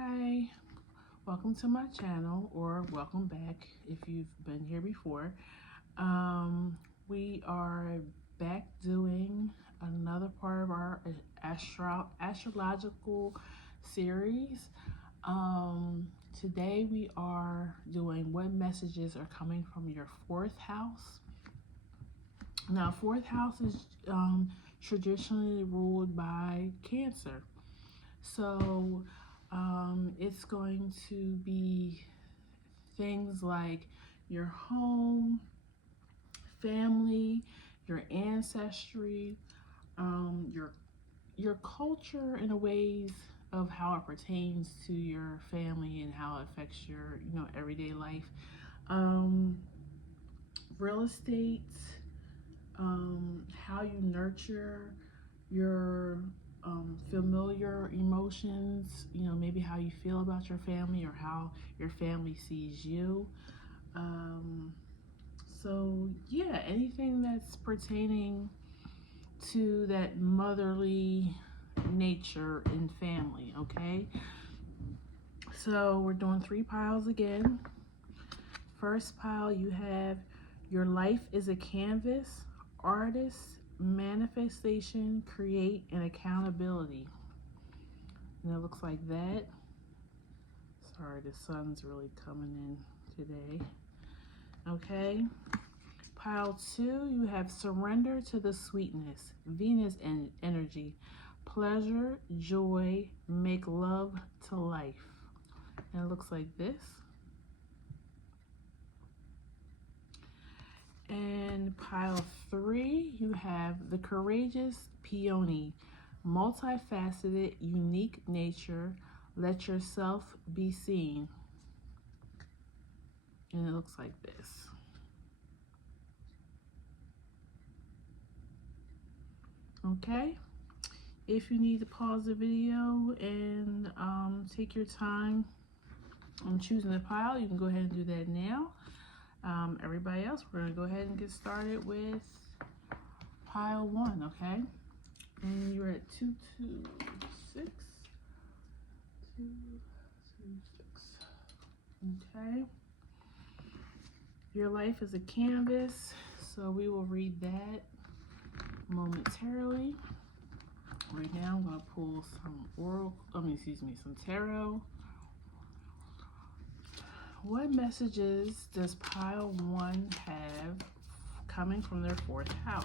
Hi, welcome to my channel, or welcome back if you've been here before. We are back doing another part of our astrological series. Today we are doing what messages are coming from your fourth house. Now, fourth house is traditionally ruled by Cancer. So it's going to be things like your home, family, your ancestry, your culture in a ways of how it pertains to your family and how it affects your everyday life. Real estate, how you nurture your familiar emotions, maybe how you feel about your family or how your family sees you. So yeah, anything that's pertaining to that motherly nature in family, okay? So we're doing 3 piles again. First pile, you have your life is a canvas, artist, manifestation, create, and accountability. And it looks like that. Sorry, the sun's really coming in today. Okay. Pile 2, you have surrender to the sweetness, Venus energy, pleasure, joy, make love to life. And it looks like this. And pile 3, you have the courageous peony, multifaceted, unique nature, let yourself be seen. And it looks like this. Okay, if you need to pause the video and take your time on choosing the pile, you can go ahead and do that now. Everybody else, we're going to go ahead and get started with pile 1, okay? And you're at 226. 226. Okay. Your life is a canvas, so we will read that momentarily. Right now, I'm going to pull some tarot. What messages does pile 1 have coming from their 4th house?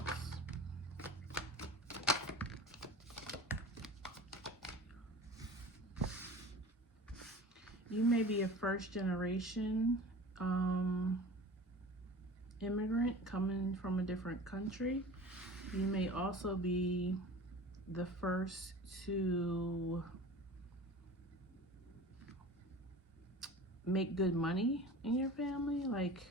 You may be a first-generation immigrant coming from a different country. You may also be the first to make good money in your family. Like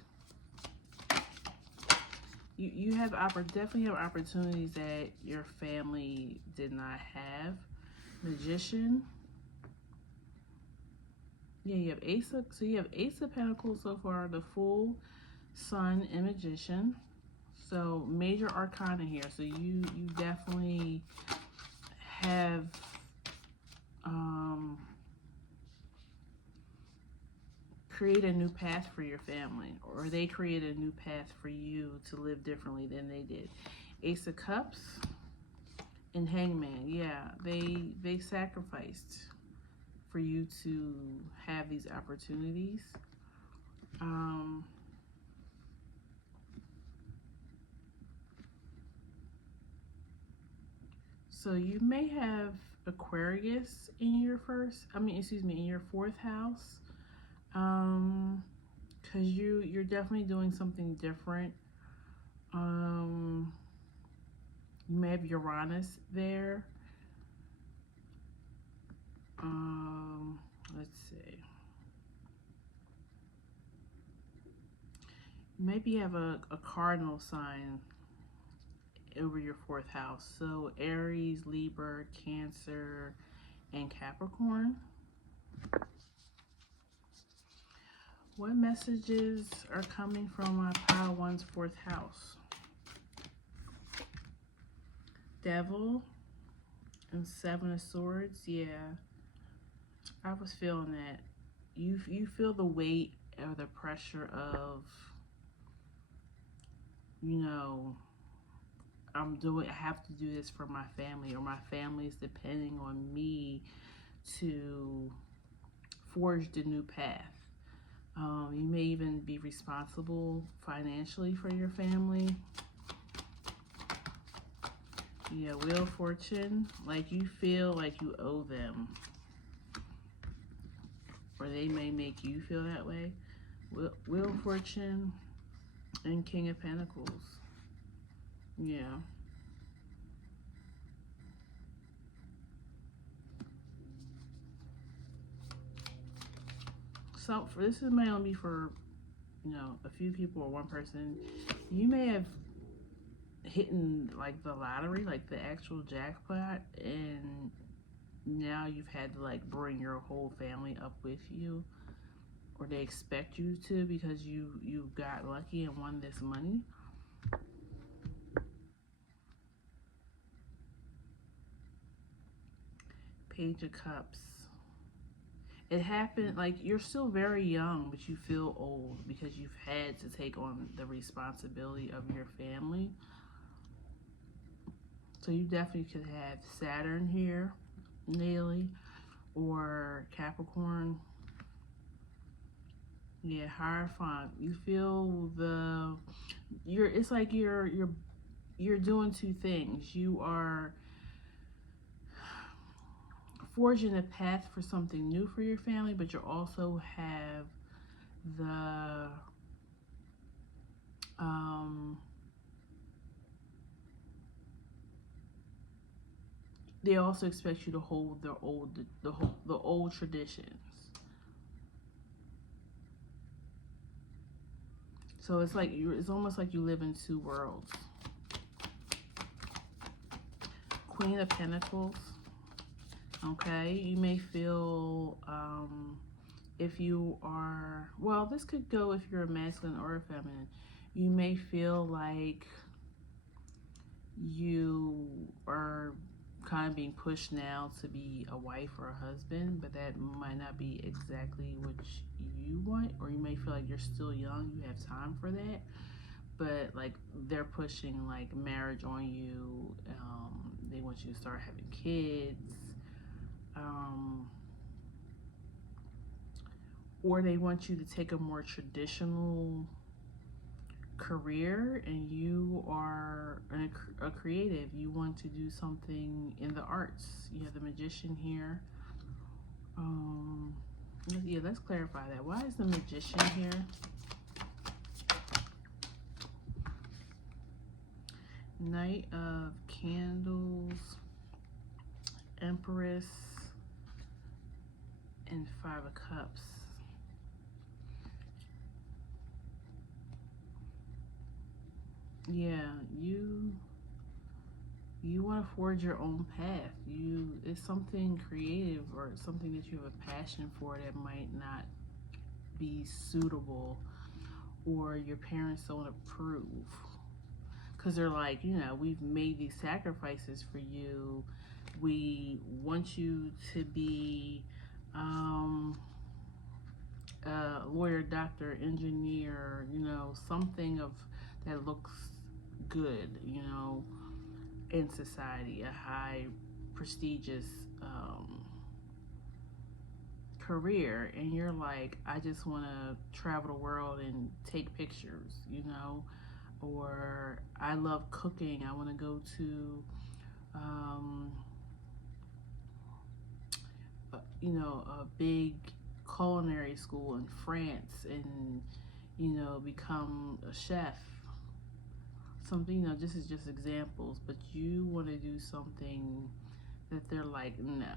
you have definitely have opportunities that your family did not have. Magician. Yeah, you have Ace of Pentacles so far, the Fool, Sun, and Magician. So major arcana here. So you definitely have create a new path for your family, or they create a new path for you to live differently than they did. Ace of Cups and Hangman. Yeah, they sacrificed for you to have these opportunities. So you may have Aquarius in your in your 4th house. Because you're definitely doing something different. You may have Uranus there. Let's see. Maybe you have a cardinal sign over your 4th house. So Aries, Libra, Cancer, and Capricorn. What messages are coming from my pile 1's 4th house? Devil and 7 of Swords. Yeah. I was feeling that you feel the weight or the pressure of, you know, I have to do this for my family, or my family is depending on me to forge the new path. You may even be responsible financially for your family. Yeah, Wheel of Fortune, like you feel like you owe them, or they may make you feel that way. Wheel of Fortune and King of Pentacles. Yeah. So for this is may only be for, you know, a few people or one person. You may have hitting like the lottery, like the actual jackpot, and now you've had to like bring your whole family up with you, or they expect you to, because you got lucky and won this money. Page of Cups. It happened, like you're still very young, but you feel old because you've had to take on the responsibility of your family. So you definitely could have Saturn here, Nelly, or Capricorn. Yeah, Hierophant. You feel it's like you're doing two things. You are forging a path for something new for your family, but you also have the they also expect you to hold the old traditions. So it's like it's almost like you live in two worlds. Queen of Pentacles. Okay, you may feel if you are, well, this could go if you're a masculine or a feminine. You may feel like you are kind of being pushed now to be a wife or a husband, but that might not be exactly what you want, or you may feel like you're still young, you have time for that, but like they're pushing like marriage on you. They want you to start having kids, or they want you to take a more traditional career, and you are a creative. You want to do something in the arts. You have the Magician here. Yeah, let's clarify that. Why is the Magician here? Knight of Candles, Empress, and Five of Cups. Yeah, you want to forge your own path. It's something creative or something that you have a passion for that might not be suitable, or your parents don't approve, because they're like, you know, we've made these sacrifices for you. We want you to be a lawyer, doctor, engineer, you know, something of that looks good, you know, in society, a high prestigious career, and you're like, I just want to travel the world and take pictures, you know, or I love cooking, I want to go to you know, a big culinary school in France, and you know, become a chef, something, you know, this is just examples, but you want to do something that they're like, no.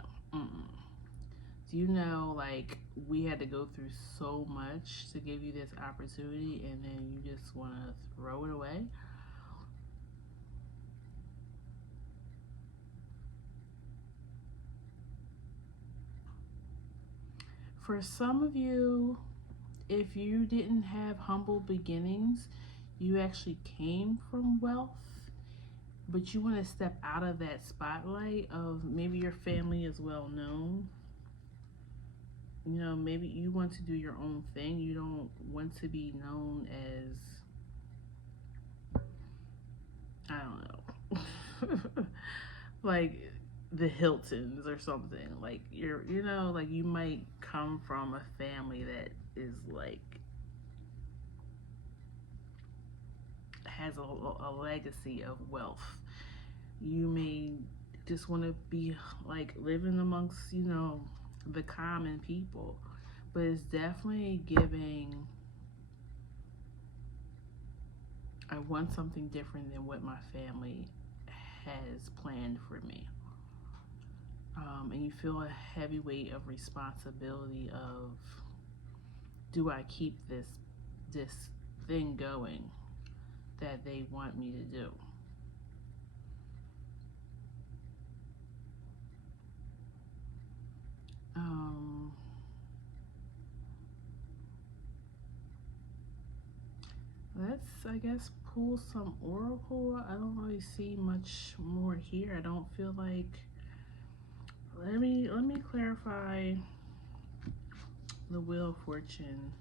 Do you know, like, we had to go through so much to give you this opportunity, and then you just want to throw it away? For some of you, if you didn't have humble beginnings, you actually came from wealth, but you want to step out of that spotlight of maybe your family is well known. You know, maybe you want to do your own thing. You don't want to be known as, I don't know, like the Hiltons or something. Like you know, like you might come from a family that is like has a legacy of wealth. You may just want to be like living amongst, you know, the common people, but it's definitely giving, I want something different than what my family has planned for me. And you feel a heavy weight of responsibility of, do I keep this thing going that they want me to do? Um, let's, I guess, pull some oracle. I don't really see much more here. I don't feel like, let me clarify the Wheel of Fortune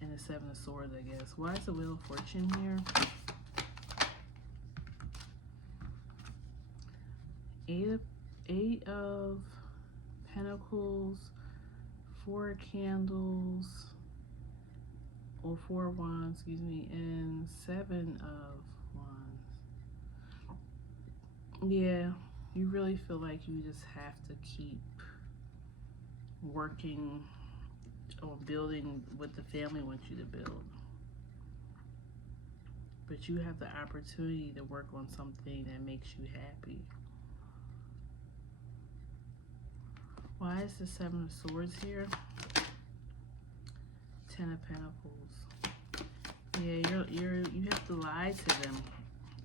and the Seven of Swords, I guess. Why is the Wheel of Fortune here? Eight of Pentacles, Four Candles, or Four Wands, excuse me, and Seven of Wands. Yeah, you really feel like you just have to keep working or building what the family wants you to build. But you have the opportunity to work on something that makes you happy. Why is the Seven of Swords here? Ten of Pentacles. Yeah, you have to lie to them.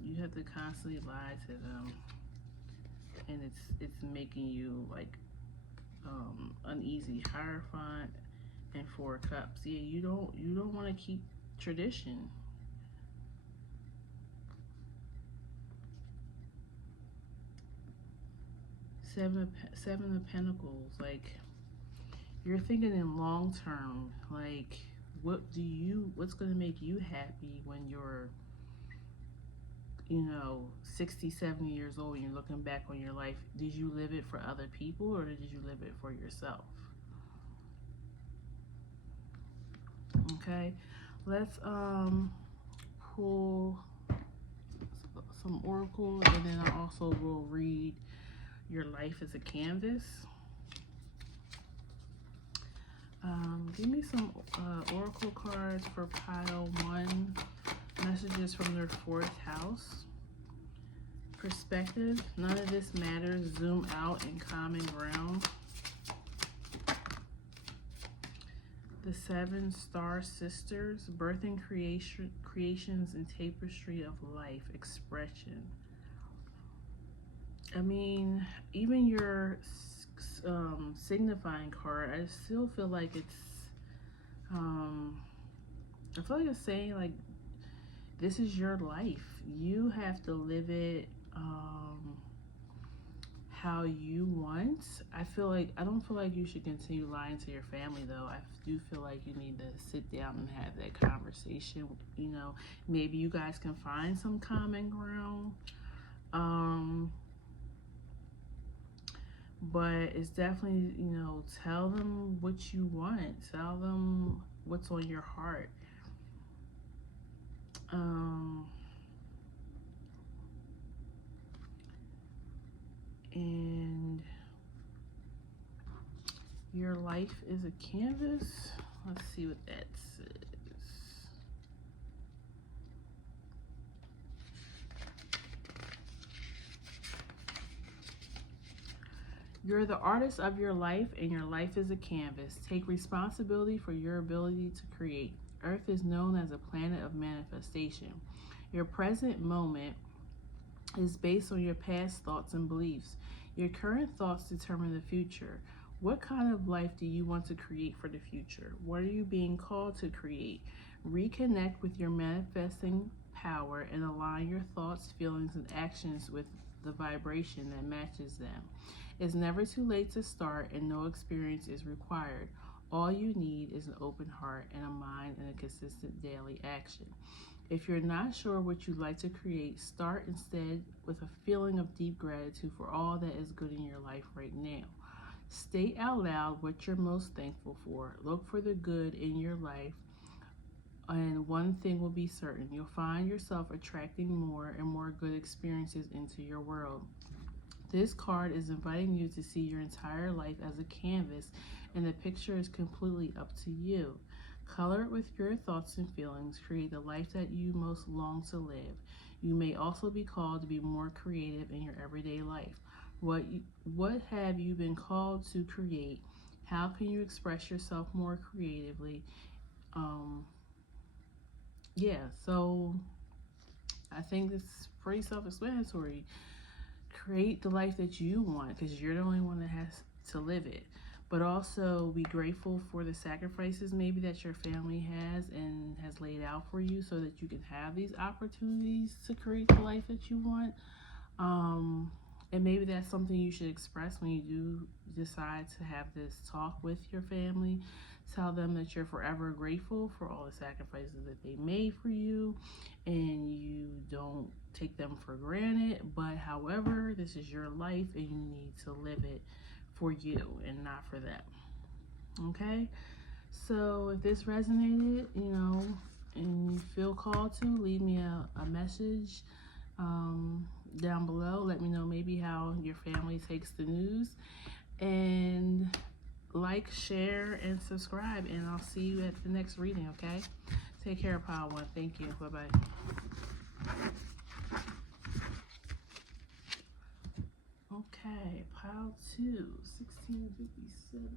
You have to constantly lie to them, and it's making you like uneasy. Hierophant and Four of Cups. Yeah, you don't want to keep tradition. Seven of Pentacles. Like, you're thinking in long term. Like, what's going to make you happy when you're, you know, 60, 70 years old and you're looking back on your life? Did you live it for other people or did you live it for yourself? Okay, let's pull some oracle, and then I also will read your life as a canvas. Give me some oracle cards for pile 1. Messages from their 4th house. Perspective. None of this matters. Zoom out and common ground. The 7 Star Sisters. Birthing creations and tapestry of life. Expression. I mean, even your signifying card, I still feel like it's I feel like it's saying like, this is your life. You have to live it how you want. I don't feel like you should continue lying to your family though. I do feel like you need to sit down and have that conversation. You know, maybe you guys can find some common ground. But it's definitely, you know, tell them what you want. Tell them what's on your heart. And your life is a canvas. Let's see what that says. You're the artist of your life, and your life is a canvas. Take responsibility for your ability to create. Earth is known as a planet of manifestation. Your present moment is based on your past thoughts and beliefs. Your current thoughts determine the future. What kind of life do you want to create for the future? What are you being called to create? Reconnect with your manifesting power and align your thoughts, feelings, and actions with the vibration that matches them. It's never too late to start, and no experience is required. All you need is an open heart and a mind and a consistent daily action. If you're not sure what you'd like to create, start instead with a feeling of deep gratitude for all that is good in your life right now. State out loud what you're most thankful for. Look for the good in your life, and one thing will be certain: you'll find yourself attracting more and more good experiences into your world. This card is inviting you to see your entire life as a canvas, and the picture is completely up to you. Color it with your thoughts and feelings. Create the life that you most long to live. You may also be called to be more creative in your everyday life. What have you been called to create? How can you express yourself more creatively? Um, yeah, so I think it's pretty self-explanatory. Create the life that you want, because you're the only one that has to live it. But also be grateful for the sacrifices maybe that your family has and has laid out for you, so that you can have these opportunities to create the life that you want. um, and maybe that's something you should express when you do decide to have this talk with your family. Tell them that you're forever grateful for all the sacrifices that they made for you, and you don't take them for granted. But however, this is your life and you need to live it for you and not for them. Okay? So if this resonated, and you feel called to, leave me a message down below. Let me know maybe how your family takes the news. And like, share, and subscribe. And I'll see you at the next reading, okay? Take care, Pile 1. Thank you. Bye-bye. Okay, Pile 2, 1657.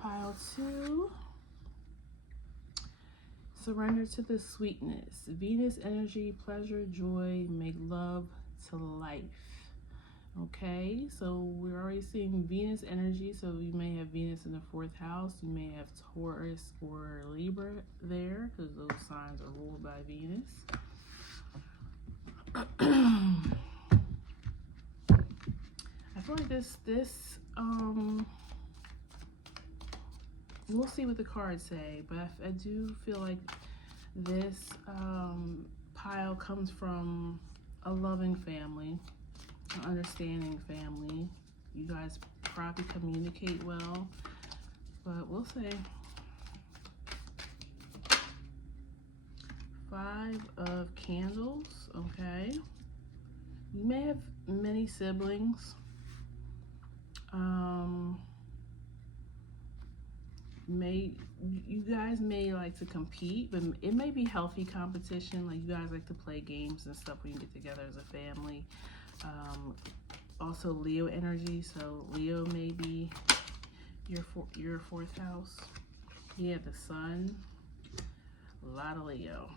Pile 2. Surrender to the sweetness. Venus energy, pleasure, joy, make love to life. Okay, so we're already seeing Venus energy. So you may have Venus in the 4th house. You may have Taurus or Libra there, because those signs are ruled by Venus. I feel like this we'll see what the cards say, but I do feel like this pile comes from a loving family, an understanding family. You guys probably communicate well, but we'll see. 5 of Candles. Okay, you may have many siblings. You guys may like to compete, but it may be healthy competition. Like, you guys like to play games and stuff when you get together as a family. Also Leo energy, so Leo may be your 4th house. You have the Sun, a lot of Leo.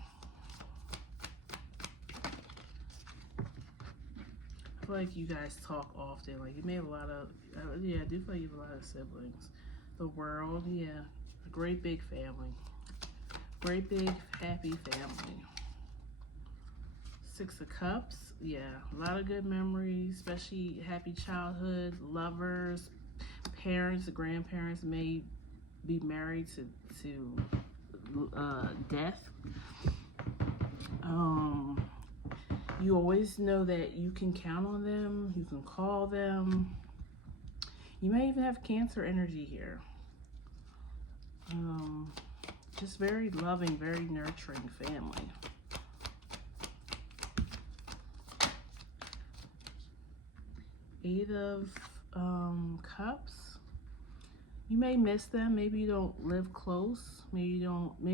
I feel like you guys talk often. Like, you may have a lot of, yeah, I do feel like you have a lot of siblings. The World, yeah, a great big family. Great big happy family. 6 of Cups, yeah, a lot of good memories, especially happy childhood, lovers, parents, grandparents may be married to death. You always know that you can count on them, you can call them. You may even have Cancer energy here. Just very loving, very nurturing family. Eight of Cups. You may miss them. Maybe you don't live close. Maybe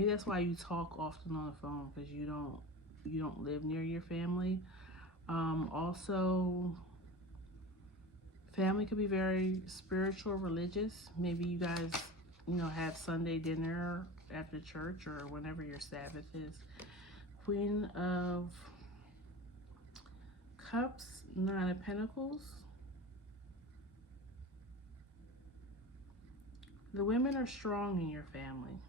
that's why you talk often on the phone, because you don't live near your family. Also, family could be very spiritual, religious. Maybe you guys, have Sunday dinner after church or whenever your Sabbath is. Queen of Cups, 9 of Pentacles. The women are strong in your family,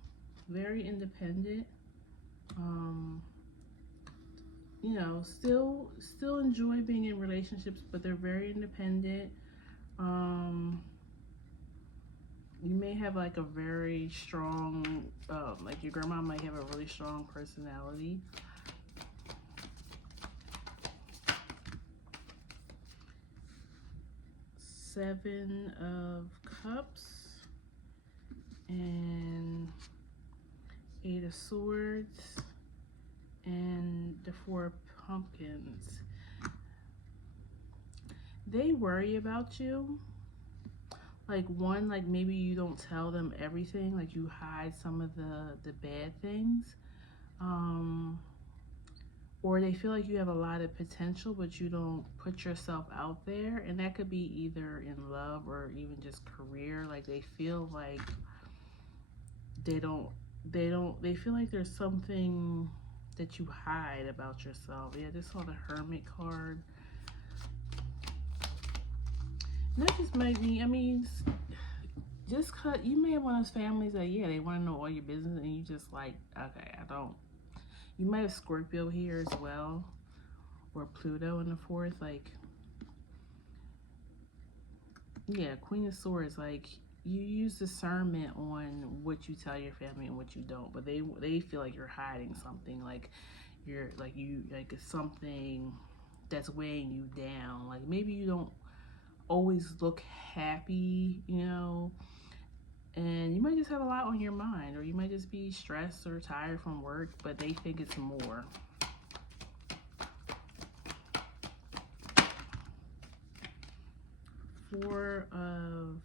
very independent. Still enjoy being in relationships, but they're very independent. Um, you may have like a very strong, like your grandma might have a really strong personality. Seven of Cups and Eight of Swords and the Four of Pumpkins. They worry about you. Like one, like maybe you don't tell them everything, like you hide some of the bad things. Or they feel like you have a lot of potential, but you don't put yourself out there. And that could be either in love or even just career. Like they feel like they feel like there's something that you hide about yourself. Yeah, I just saw the Hermit card. And that just might be, I mean, just cut. You may have one of those families that, yeah, they want to know all your business, and you just like, okay, I don't. You might have Scorpio here as well, or Pluto in the fourth. Like, yeah, Queen of Swords. Like, you use discernment on what you tell your family and what you don't, but they feel like you're hiding something. Like, like it's something that's weighing you down. Like maybe you don't always look happy, you know. And you might just have a lot on your mind, or you might just be stressed or tired from work, but they think it's more. Four of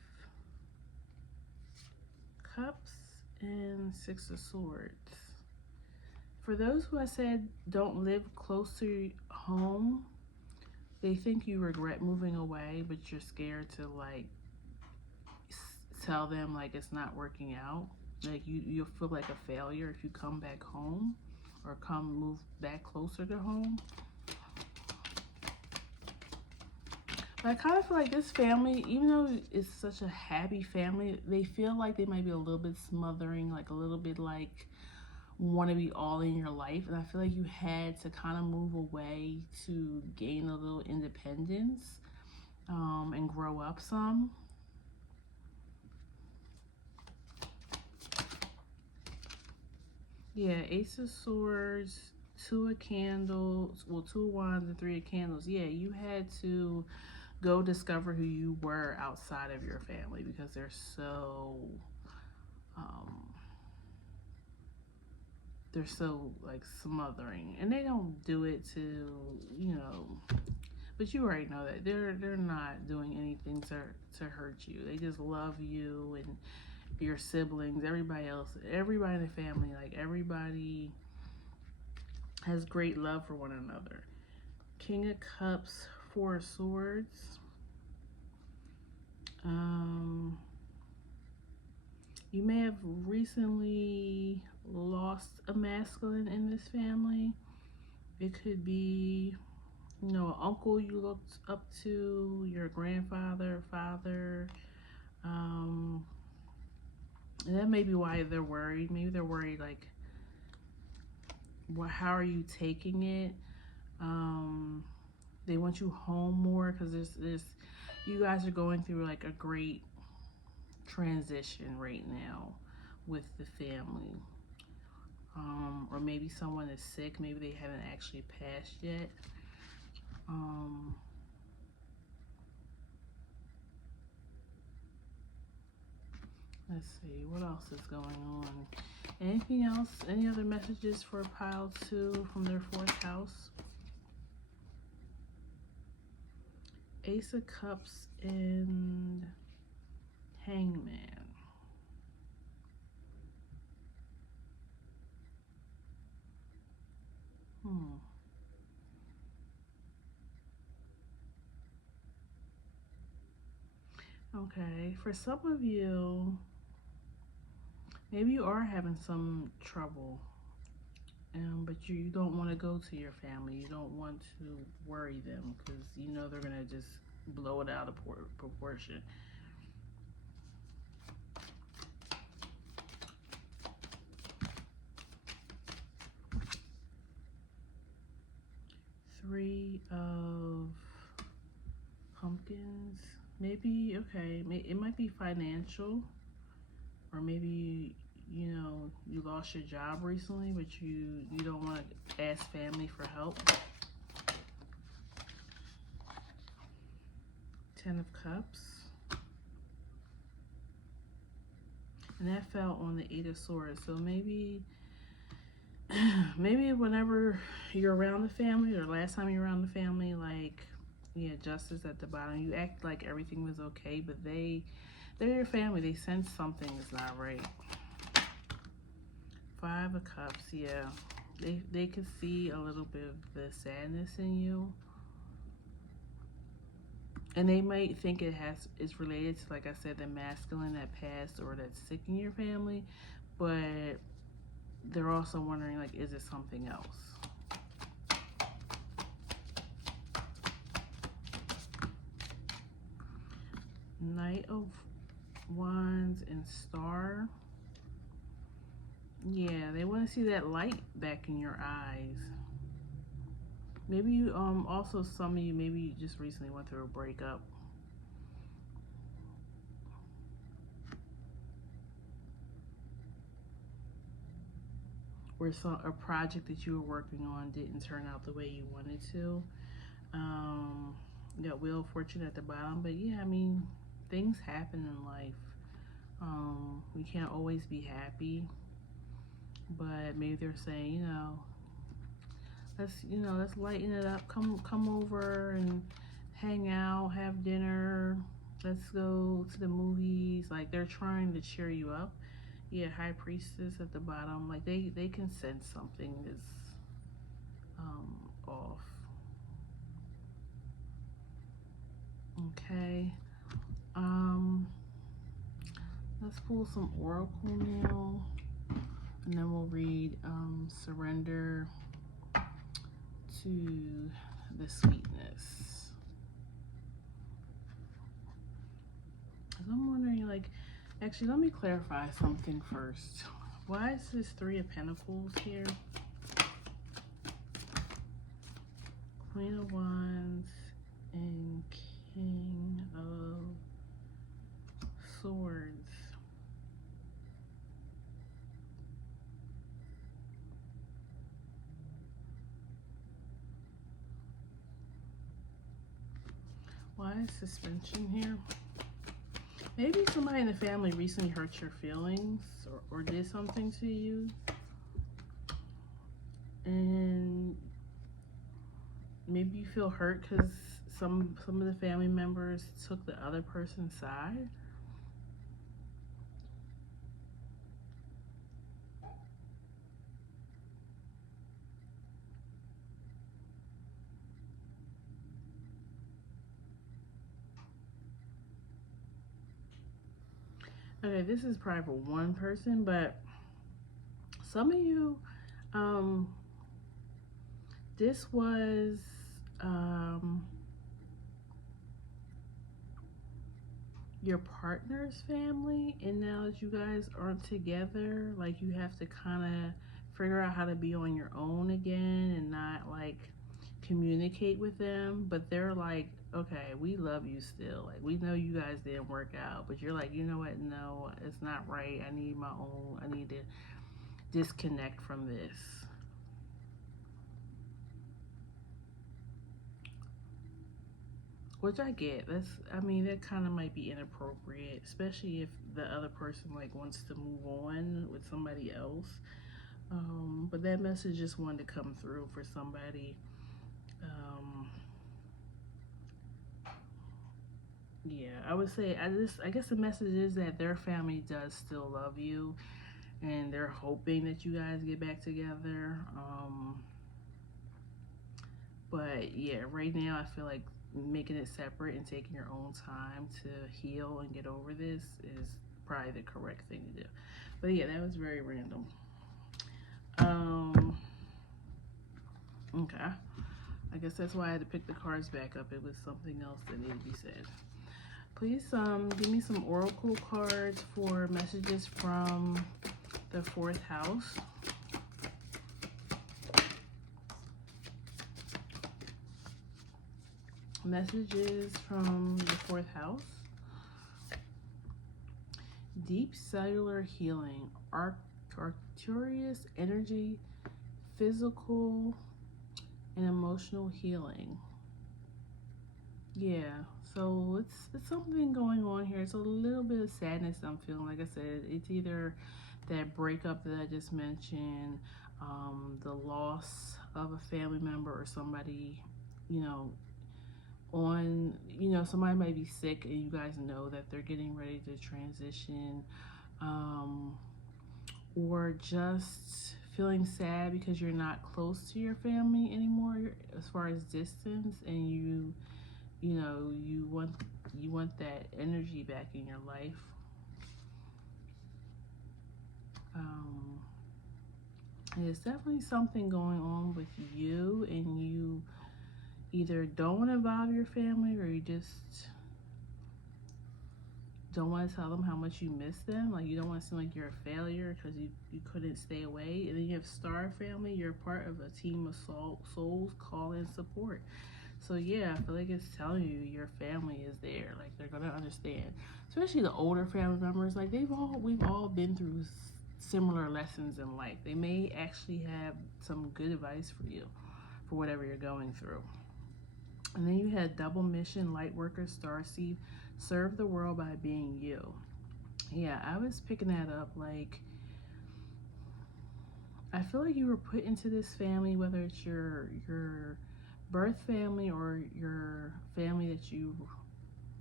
Cups and Six of Swords. For those who I said don't live close to home, they think you regret moving away, but you're scared to like tell them like it's not working out. Like you'll feel like a failure if you come back home or move back closer to home. But I kind of feel like this family, even though it's such a happy family, they feel like they might be a little bit smothering, like a little bit like want to be all in your life. And I feel like you had to kind of move away to gain a little independence and grow up some. Yeah, Ace of Swords, Two of Candles, well, Two of Wands and Three of Candles. Yeah, you had to go discover who you were outside of your family because they're so like smothering, and they don't do it to, you know, but you already know that they're not doing anything to hurt you. They just love you and your siblings, everybody else, everybody in the family, like everybody has great love for one another. King of Cups, Four of Swords. You may have recently lost a masculine in this family. It could be, you know, an uncle you looked up to, your grandfather, father. And that may be why they're worried. Maybe they're worried, like, how are you taking it? They want you home more because you guys are going through like a great transition right now with the family. Or maybe someone is sick. Maybe they haven't actually passed yet. Let's see, what else is going on? Anything else? Any other messages for pile 2 from their 4th house? Ace of Cups and Hangman. Okay, for some of you, maybe you are having some trouble, but you don't want to go to your family. You don't want to worry them because you know they're going to just blow it out of proportion. Three of Pumpkins Maybe, okay, it might be financial, or maybe, you know, you lost your job recently, but you don't want to ask family for help. 10 of Cups. And that fell on the 8 of Swords. So maybe maybe whenever you're around the family, or last time you're around the family, like, yeah, Justice at the bottom, you act like everything was okay, but they're your family. They sense something is not right. 5 of Cups, yeah. They could see a little bit of the sadness in you. And they might think it's related to, like I said, the masculine that passed or that's sick in your family, but they're also wondering, like, is it something else? Knight of Wands and Star. Yeah, they want to see that light back in your eyes. Maybe you, also some of you, maybe you just recently went through a breakup. Where a project that you were working on didn't turn out the way you wanted to. You got Wheel of Fortune at the bottom, but yeah, I mean, things happen in life. We can't always be happy, but maybe they're saying, let's lighten it up. Come over and hang out, have dinner. Let's go to the movies. Like, they're trying to cheer you up. Yeah, High Priestess at the bottom. Like, they can sense something is off. Okay. Let's pull some Oracle now, and then we'll read Surrender to the Sweetness. I'm wondering, like, actually, let me clarify something first. Why is this 3 of Pentacles here? Queen of Wands and King of Swords. Why is suspension here? Maybe somebody in the family recently hurt your feelings, or did something to you. And maybe you feel hurt because some of the family members took the other person's side. Okay, this is probably for one person, but some of you, this was, your partner's family, and now that you guys aren't together, like, you have to kind of figure out how to be on your own again and not, like, communicate with them. But they're like, okay, we love you still. Like, we know you guys didn't work out, but you're like, you know what? No, it's not right. I need my own. I need to disconnect from this. Which I get. I mean, that kind of might be inappropriate, especially if the other person, like, wants to move on with somebody else. But that message just wanted to come through for somebody. Yeah, I would say, I guess the message is that their family does still love you, and they're hoping that you guys get back together. But yeah, right now I feel like making it separate and taking your own time to heal and get over this is probably the correct thing to do. But yeah, that was very random. Okay, I guess that's why I had to pick the cards back up. It was something else that needed to be said. Please give me some oracle cards for messages from the 4th house. Messages from the fourth house. Deep cellular healing, arcturus energy, physical and emotional healing. Yeah, so it's something going on here. It's a little bit of sadness I'm feeling. Like I said, it's either that breakup that I just mentioned, the loss of a family member or somebody, you know, somebody might be sick and you guys know that they're getting ready to transition, or just feeling sad because you're not close to your family anymore as far as distance, and you want that energy back in your life. There's definitely something going on with you, and you either don't want to involve your family, or you just don't want to tell them how much you miss them. Like, you don't want to seem like you're a failure because you couldn't stay away. And then you have star family. You're part of a team of souls, call and support. So yeah, I feel like it's telling you your family is there. Like, they're gonna understand, especially the older family members. Like, we've all been through similar lessons in life. They may actually have some good advice for you for whatever you're going through. And then you had double mission, light worker, starseed, serve the world by being you. Yeah, I was picking that up. Like, I feel like you were put into this family, whether it's your birth family or your family that you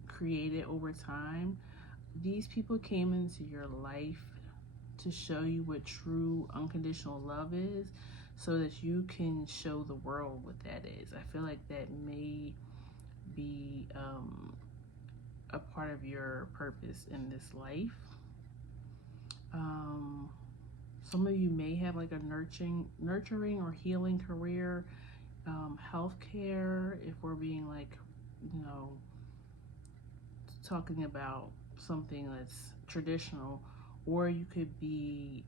created over time. These people came into your life to show you what true unconditional love is, so that you can show the world what that is. I feel like that may be a part of your purpose in this life. Some of you may have like a nurturing or healing career, healthcare, if we're being like, talking about something that's traditional, or you could be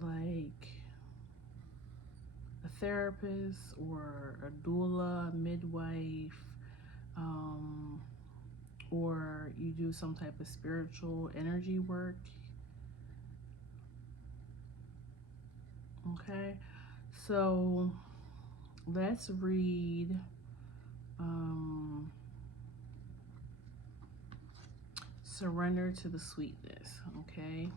like a therapist or a doula, midwife, or you do some type of spiritual energy work. Okay, so let's read surrender to the sweetness. Okay.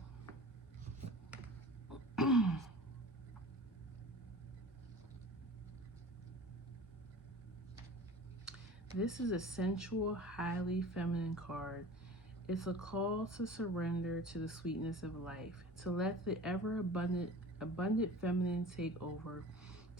This is a sensual, highly feminine card. It's a call to surrender to the sweetness of life, to let the ever abundant feminine take over,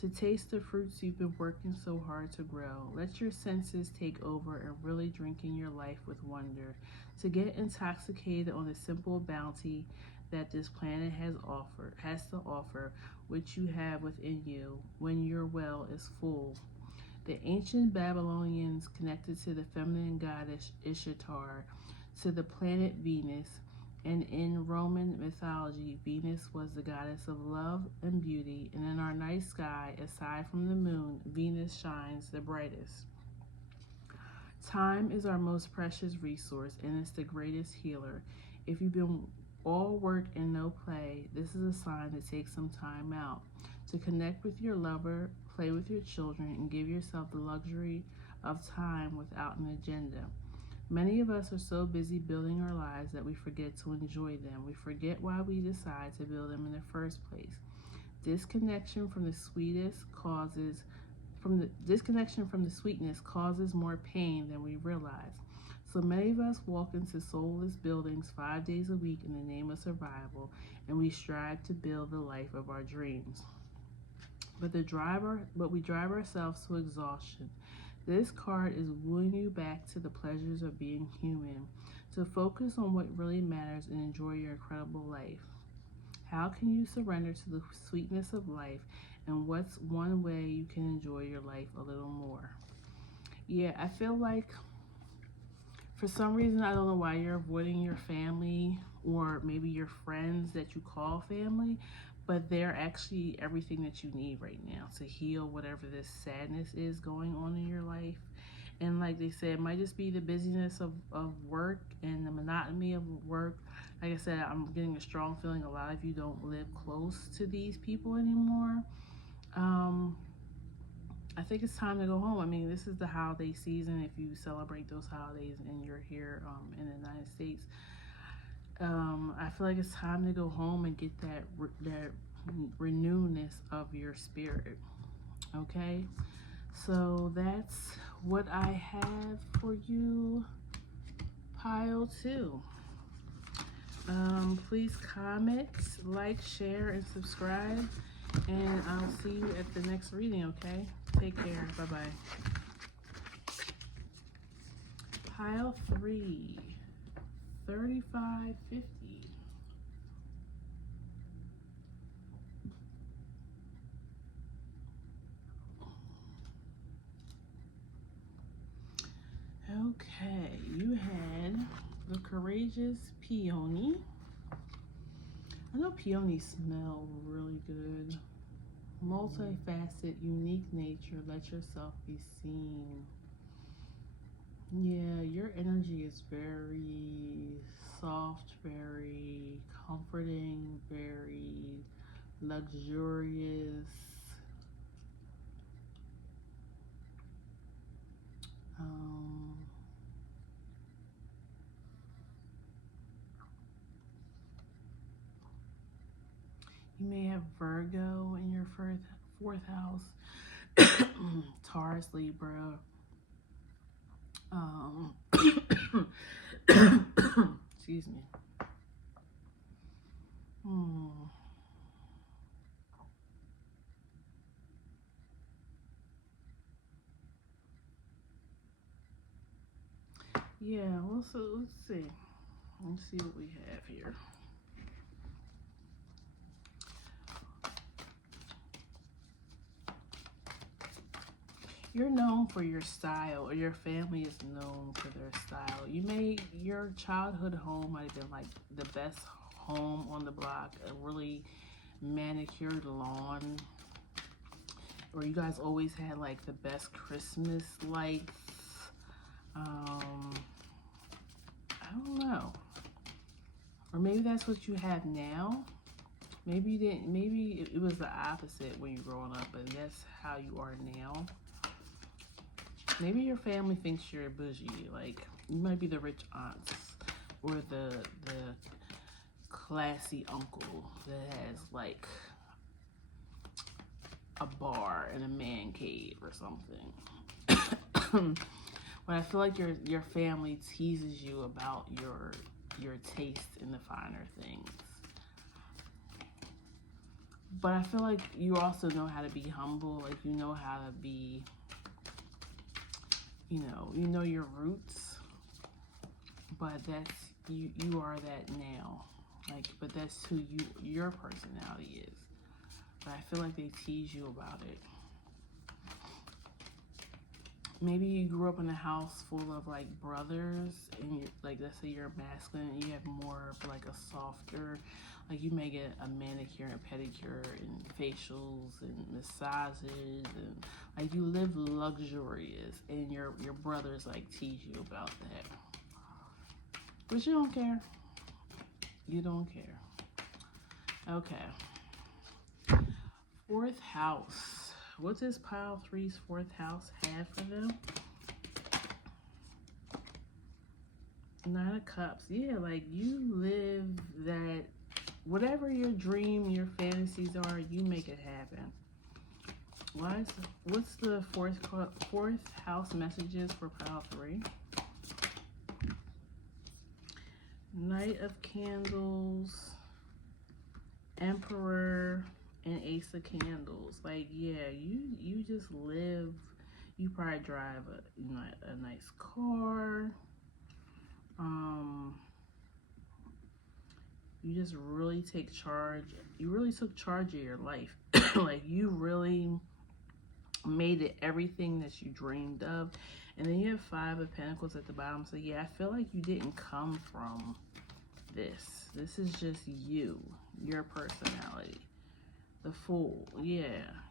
to taste the fruits you've been working so hard to grow. Let your senses take over and really drink in your life with wonder, to get intoxicated on the simple bounty that this planet has to offer, which you have within you when your well is full. The ancient Babylonians connected to the feminine goddess Ishtar, to the planet Venus, and in Roman mythology, Venus was the goddess of love and beauty, and in our night sky, aside from the moon, Venus shines the brightest. Time is our most precious resource, and it's the greatest healer. If you've been all work and no play, this is a sign to take some time out, to connect with your lover, play with your children, and give yourself the luxury of time without an agenda. Many of us are so busy building our lives that we forget to enjoy them. We forget why we decide to build them in the first place. Disconnection from the sweetness causes more pain than we realize. So many of us walk into soulless buildings 5 days a week in the name of survival, and we strive to build the life of our dreams. But we drive ourselves to exhaustion. This card is wooing you back to the pleasures of being human, to focus on what really matters and enjoy your incredible life. How can you surrender to the sweetness of life, and what's one way you can enjoy your life a little more? Yeah, I feel like for some reason, I don't know why you're avoiding your family or maybe your friends that you call family, but they're actually everything that you need right now to heal whatever this sadness is going on in your life. And like they said, it might just be the busyness of work and the monotony of work. Like I said, I'm getting a strong feeling a lot of you don't live close to these people anymore. I think it's time to go home. I mean, this is the holiday season. If you celebrate those holidays and you're here in the United States, I feel like it's time to go home and get that renewness of your spirit. Okay, so that's what I have for you, pile 2. Please comment, like, share, and subscribe, and I'll see you at the next reading. Okay, take care. Bye bye. Pile 3, 3550. Okay, you had the courageous peony. I know peonies smell really good. Multifaceted, unique nature. Let yourself be seen. Yeah, your energy is very soft, very comforting, very luxurious. You may have Virgo in your fourth house, Taurus, Libra. Excuse me. Yeah, well, so let's see. Let's see what we have here. You're known for your style, or your family is known for their style. Your childhood home might have been like the best home on the block, a really manicured lawn, or you guys always had like the best Christmas lights. I don't know. Or maybe that's what you have now. Maybe you didn't. Maybe it was the opposite when you were growing up, but that's how you are now. Maybe your family thinks you're bougie. Like, you might be the rich aunts or the classy uncle that has like a bar and a man cave or something. But I feel like your family teases you about your taste in the finer things. But I feel like you also know how to be humble. Like, you know how to be, you know your roots. But that's, you are that now. Like, but that's who your personality is. But I feel like they tease you about it. Maybe you grew up in a house full of like brothers, and you're like, let's say you're masculine, and you have more of like a softer, like you may get a manicure and pedicure and facials and massages, and like you live luxurious, and your brothers like tease you about that. But you don't care. You don't care. Okay. Fourth house. What does pile 3's fourth house have for them? 9 of Cups. Yeah, like you live that, whatever your dream, your fantasies are, you make it happen. What's the fourth house messages for pile 3? Knight of Candles, Emperor, and Ace of Candles. Like, yeah, you just live. You probably drive a nice car. You just really take charge. You really took charge of your life. Like, you really made it everything that you dreamed of. And then you have 5 of Pentacles at the bottom. So yeah, I feel like you didn't come from this. This is just you, your personality. The Fool. Yeah.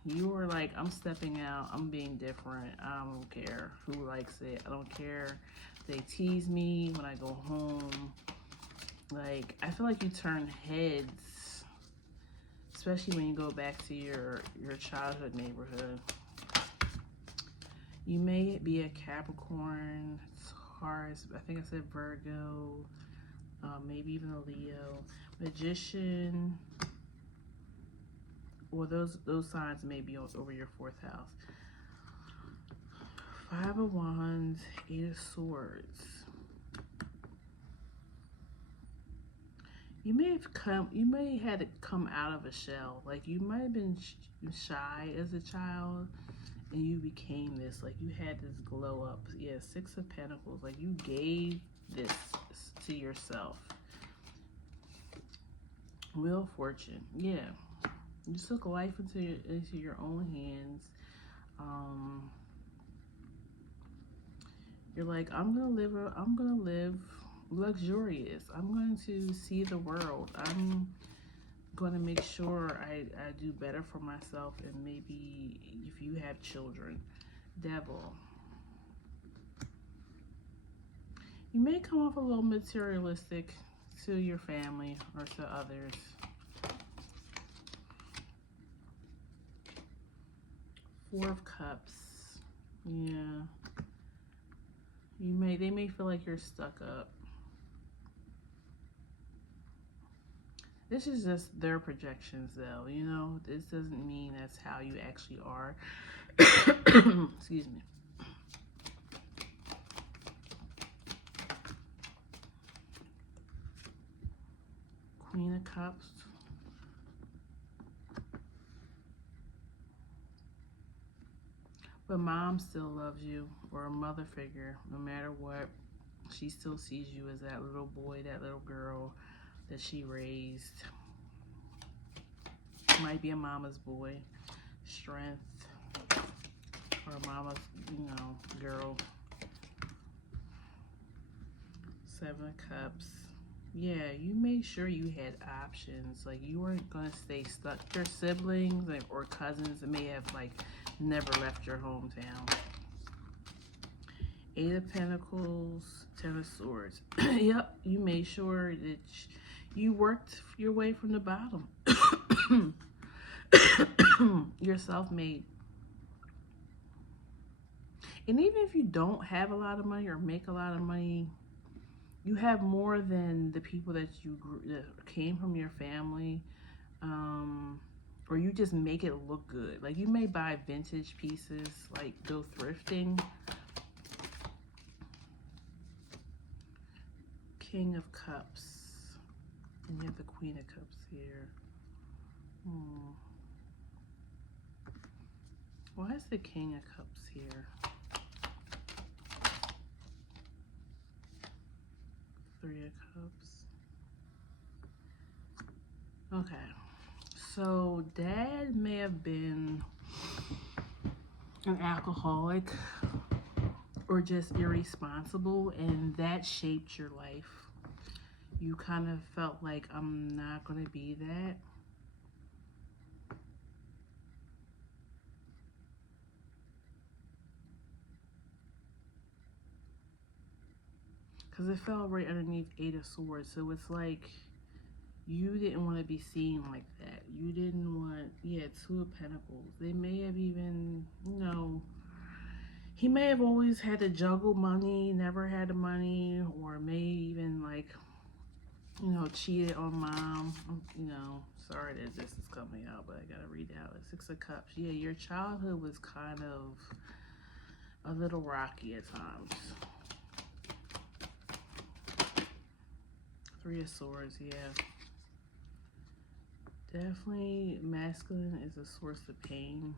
You were like, I'm stepping out. I'm being different. I don't care who likes it. I don't care. They tease me when I go home. Like, I feel like you turn heads, especially when you go back to your childhood neighborhood. You may be a Capricorn, Taurus, I think I said Virgo, maybe even a Leo, Magician, or those signs may be over your fourth house. Five of Wands, Eight of Swords. You may have had to come out of a shell. Like you might have been shy as a child, and you became this. Like you had this glow up. Yeah, Six of Pentacles. Like you gave this to yourself. Wheel of Fortune. Yeah, you took life into your own hands. You're like, I'm gonna live luxurious. I'm going to see the world. I'm going to make sure I do better for myself, and maybe if you have children. Devil. You may come off a little materialistic to your family or to others. Four of Cups. Yeah. They may feel like you're stuck up. This is just their projections though, you know. This doesn't mean that's how you actually are. Excuse me. Queen of Cups. But mom still loves you, or a mother figure, no matter what. She still sees you as that little boy, that little girl that she raised. Might be a mama's boy. Strength. Or a mama's, girl. Seven of Cups. Yeah, you made sure you had options. Like you weren't gonna stay stuck. Your siblings or cousins may have never left your hometown. Eight of Pentacles, Ten of Swords. Yep, you made sure that you worked your way from the bottom. You're self-made. And even if you don't have a lot of money or make a lot of money, you have more than the people that came from your family, or you just make it look good. Like you may buy vintage pieces, like go thrifting. King of Cups, and you have the Queen of Cups here. Why is the King of Cups here? Three of Cups. Okay, so dad may have been an alcoholic or just irresponsible, and that shaped your life. You kind of felt like, I'm not going to be that. Because it fell right underneath Eight of Swords. So it's like you didn't want to be seen like that. You didn't want, Two of Pentacles. They may have even, he may have always had to juggle money, never had the money, or may even cheated on mom. Sorry that this is coming out, but I gotta read out. Six of Cups. Yeah, your childhood was kind of a little rocky at times. Three of Swords, yeah. Definitely masculine is a source of pain.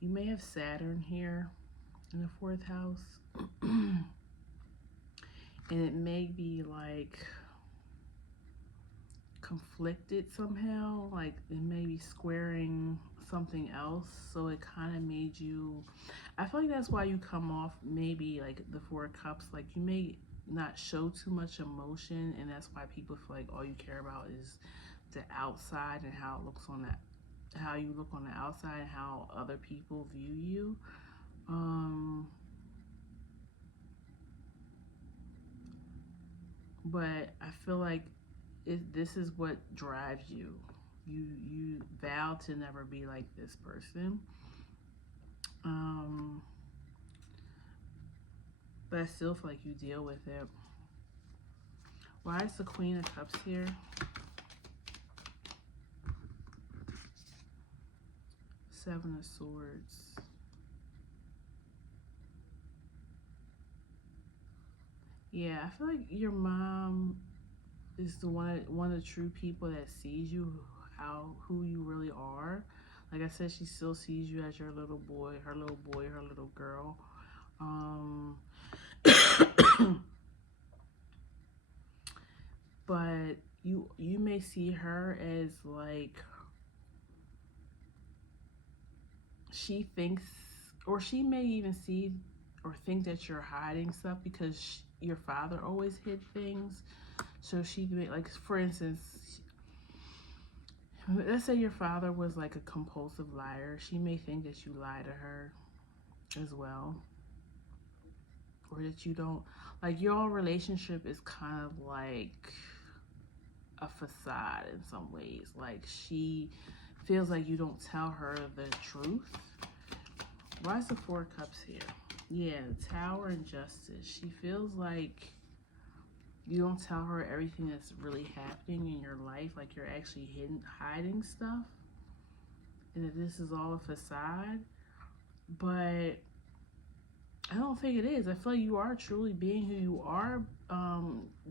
You may have Saturn here in the fourth house. And it may be conflicted somehow. Like it may be squaring something else. So it kind of made you, I feel like that's why you come off maybe like the Four of Cups. Like you may not show too much emotion, and that's why people feel like all you care about is the outside and how it looks on how you look on the outside, how other people view you. But I feel like this is what drives you. You vow to never be like this person. Um, but I still feel like you deal with it. Why is the Queen of Cups here? Seven of Swords. Yeah, I feel like your mom is the one of the true people that sees you who you really are. Like I said, she still sees you as your little boy, her little girl. Um, but you may see her as like she thinks, or she may even see or think that you're hiding stuff because your father always hid things. So she may, like, for instance, let's say your father was like a compulsive liar. She may think that you lie to her as well, or that you don't, like, your relationship is kind of like a facade in some ways. Like, she feels like you don't tell her the truth. Why is the Four of Cups here? Yeah, Tower and Justice. She feels like you don't tell her everything that's really happening in your life, like you're actually hiding stuff, and that this is all a facade. But I don't think it is. I feel like you are truly being who you are.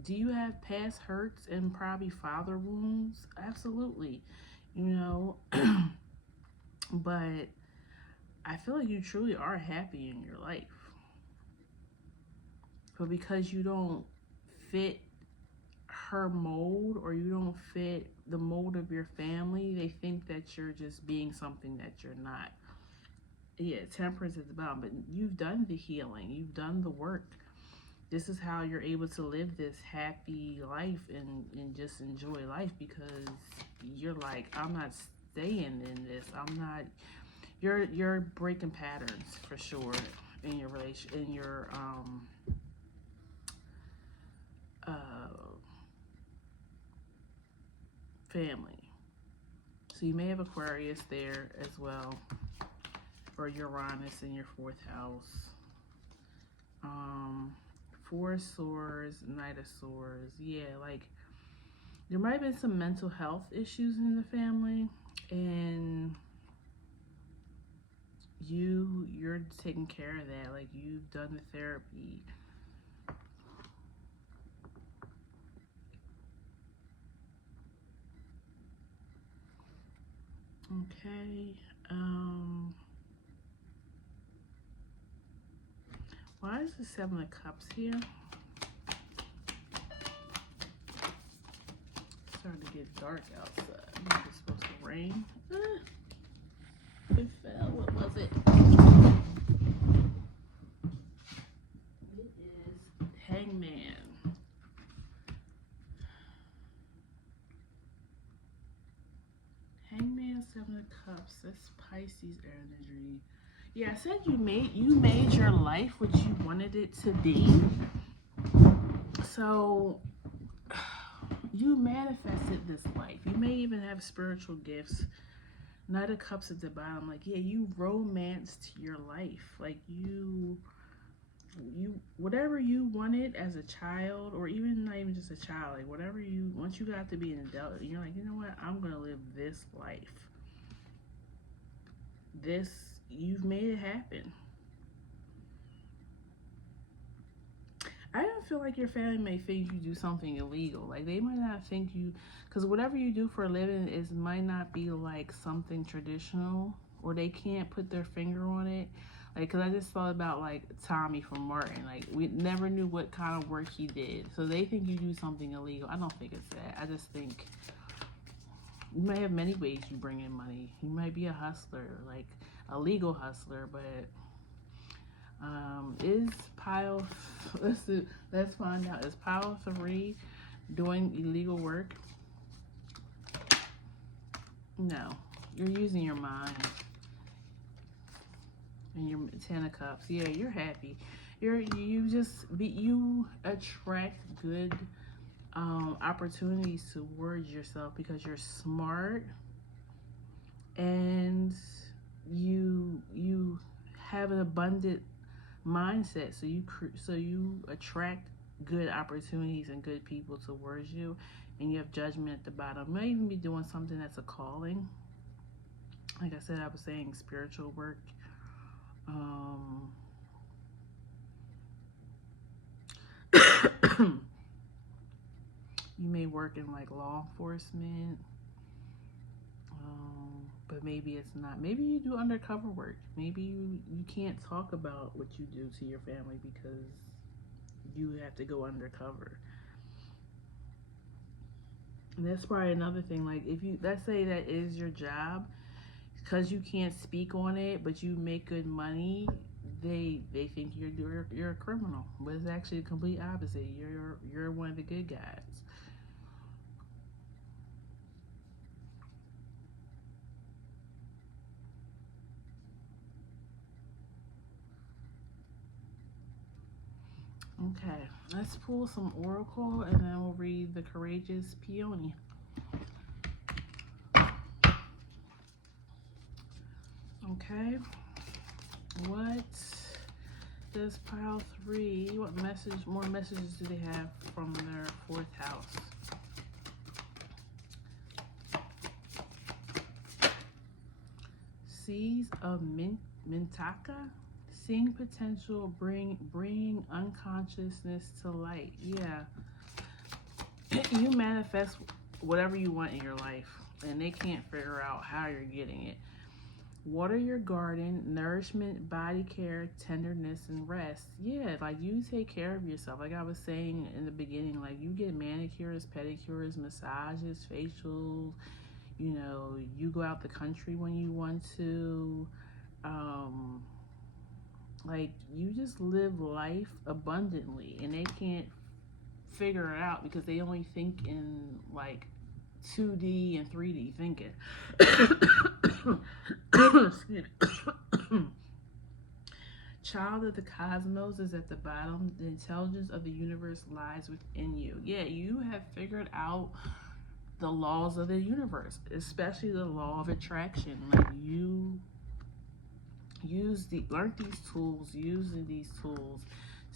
Do you have past hurts and probably father wounds? Absolutely. You know, but I feel like you truly are happy in your life. But because you don't fit her mold, or you don't fit the mold of your family, they think that you're just being something that you're not. Yeah, Temperance is about, but you've done the healing, you've done the work. This is how you're able to live this happy life and just enjoy life, because you're like, I'm not staying in this. I'm not. You're breaking patterns for sure in your relation, in your uh family. So you may have Aquarius there as well, or Uranus in your fourth house. Four of Swords, Knight of Swords. Yeah, like there might have been some mental health issues in the family, and you're taking care of that. Like, you've done the therapy. Okay. Why is the Seven of Cups here? It's starting to get dark outside. It's supposed to rain. It fell. What was it? It is Hangman. Hangman, Seven of Cups. That's Pisces energy. Yeah, I said you made your life what you wanted it to be. So you manifested this life. You may even have spiritual gifts. Knight of Cups at the bottom. Like, yeah, you romanced your life. Like, you whatever you wanted as a child, or even not even just a child, like whatever you, once you got to be an adult, you're like, you know what, I'm gonna live this life. This, you've made it happen. I don't feel like your family may think you do something illegal. Like, they might not think you, because whatever you do for a living is might not be like something traditional, or they can't put their finger on it. Like, because I just thought about like Tommy from Martin. Like, we never knew what kind of work he did, so they think you do something illegal. I don't think it's that. I just think you might have many ways you bring in money. You might be a hustler, like a legal hustler, but is pile, let's find out, is pile 3 doing illegal work? No. You're using your mind. And your 10 of Cups. Yeah, you're happy. You attract good opportunities towards yourself because you're smart, and you have an abundant mindset. So you attract good opportunities and good people towards you, and you have judgment at the bottom. You might even be doing something that's a calling. Like I said, I was saying spiritual work. You may work in like law enforcement, but maybe it's not. Maybe you do undercover work. Maybe you can't talk about what you do to your family because you have to go undercover. And that's probably another thing. Like if you, let's say that is your job, because you can't speak on it, but you make good money, they think you're a criminal. But it's actually the complete opposite. You're one of the good guys. Okay, let's pull some oracle and then we'll read the courageous peony. Okay, what does pile 3, what more messages do they have from their 4th house? Seeds of Mintaka. Seeing potential, bringing unconsciousness to light. Yeah. You manifest whatever you want in your life, and they can't figure out how you're getting it. Water your garden, nourishment, body care, tenderness, and rest. Yeah, like you take care of yourself. Like I was saying in the beginning, like you get manicures, pedicures, massages, facials. You know, you go out the country when you want to. Like you just live life abundantly, and they can't figure it out because they only think in like 2D and 3D thinking. Child of the cosmos is at the bottom. The intelligence of the universe lies within you. Yeah, you have figured out the laws of the universe, especially the law of attraction. Like you learn these tools, using these tools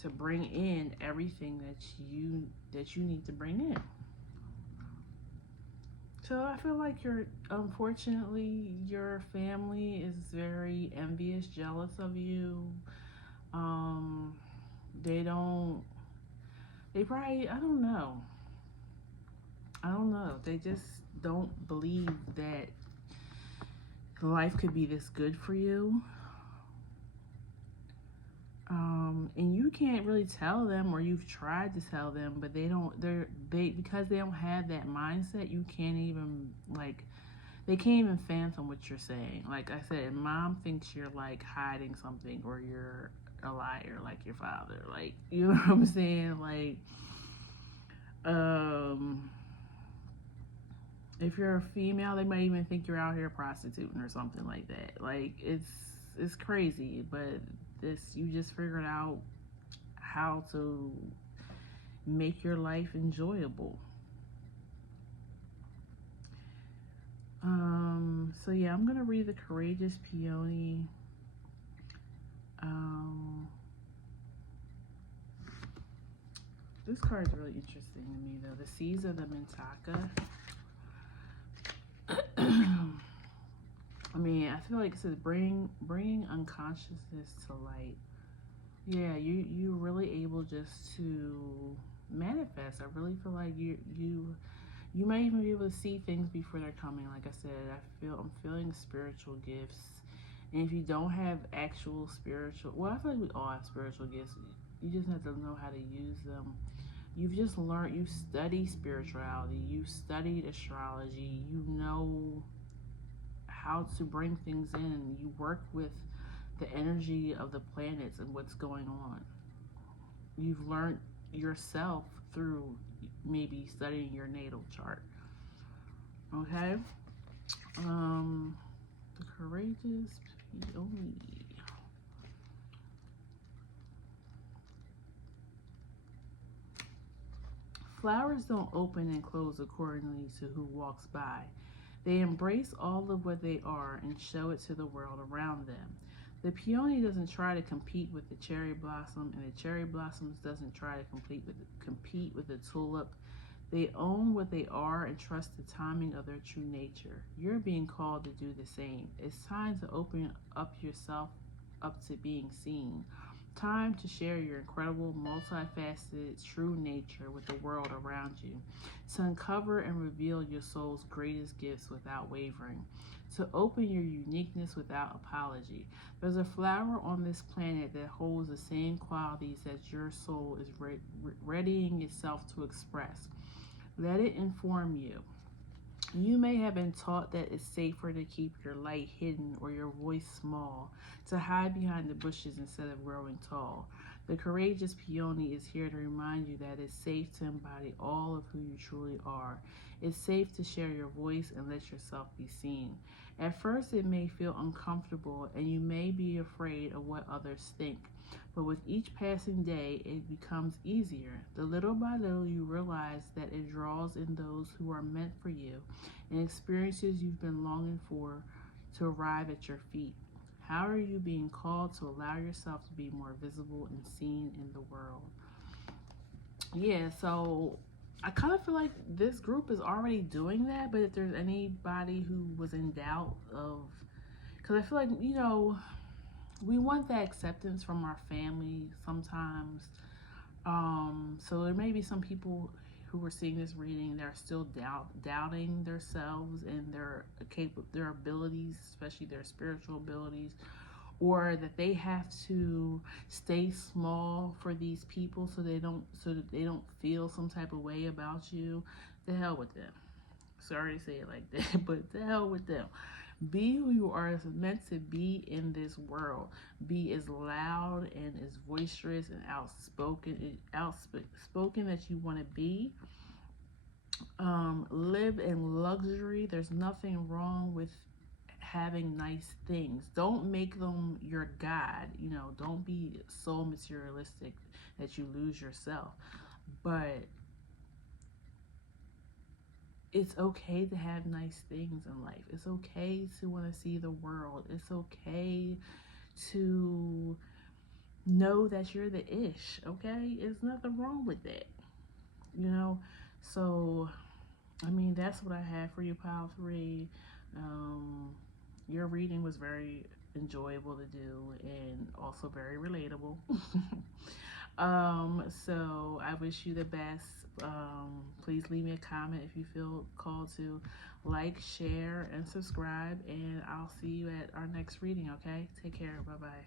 to bring in everything that you need to bring in. So I feel like unfortunately your family is very envious, jealous of you. They probably, I don't know. They just don't believe that life could be this good for you. And you can't really tell them, or you've tried to tell them, but because they don't have that mindset, you can't even they can't even fathom what you're saying. Like I said, mom thinks you're like hiding something, or you're a liar like your father. Like, you know what I'm saying? Like, if you're a female, they might even think you're out here prostituting or something like that. Like, it's crazy, but you just figured out how to make your life enjoyable. So yeah, I'm gonna read the courageous peony. This card is really interesting to me though. The seeds of the Mintaka. I mean, I feel like it says bringing unconsciousness to light. Yeah, you're really able just to manifest. I really feel like you might even be able to see things before they're coming. Like I said, I'm feeling spiritual gifts. And if you don't have actual spiritual, well, I feel like we all have spiritual gifts. You just have to know how to use them. You've just learned, you study spirituality, you studied astrology, you know how to bring things in. You work with the energy of the planets and what's going on. You've learned yourself through maybe studying your natal chart. Okay? The courageous peony. Flowers don't open and close accordingly to who walks by. They embrace all of what they are and show it to the world around them. The peony doesn't try to compete with the cherry blossom, and the cherry blossoms doesn't try to compete with the tulip. They own what they are and trust the timing of their true nature. You're being called to do the same. It's time to open up yourself up to being seen. Time to share your incredible, multifaceted, true nature with the world around you. To uncover and reveal your soul's greatest gifts without wavering. To open your uniqueness without apology. There's a flower on this planet that holds the same qualities that your soul is readying itself to express. Let it inform you. You may have been taught that it's safer to keep your light hidden or your voice small, to hide behind the bushes instead of growing tall. The courageous peony is here to remind you that it's safe to embody all of who you truly are. It's safe to share your voice and let yourself be seen. At first, it may feel uncomfortable and you may be afraid of what others think. But with each passing day, it becomes easier. The little by little, you realize that it draws in those who are meant for you and experiences you've been longing for to arrive at your feet. How are you being called to allow yourself to be more visible and seen in the world? Yeah, so I kind of feel like this group is already doing that, but if there's anybody who was in doubt of, because I feel like, we want that acceptance from our family sometimes. So there may be some people who are seeing this reading that are still doubting themselves and their abilities, especially their spiritual abilities, or that they have to stay small for these people so that they don't feel some type of way about you. The hell with them. Sorry to say it like that, but the hell with them. Be who you are meant to be in this world. Be as loud and as boisterous and outspoken that you want to be. Live in luxury. There's nothing wrong with having nice things. Don't make them your God. Don't be so materialistic that you lose yourself. But it's okay to have nice things in life. It's okay to want to see the world. It's okay to know that you're the ish, okay? There's nothing wrong with that, you know? So, that's what I have for you, Pile 3. Your reading was very enjoyable to do and also very relatable. So I wish you the best. Please leave me a comment if you feel called to. Like, share, and subscribe, and I'll see you at our next reading, okay? Take care. Bye-bye.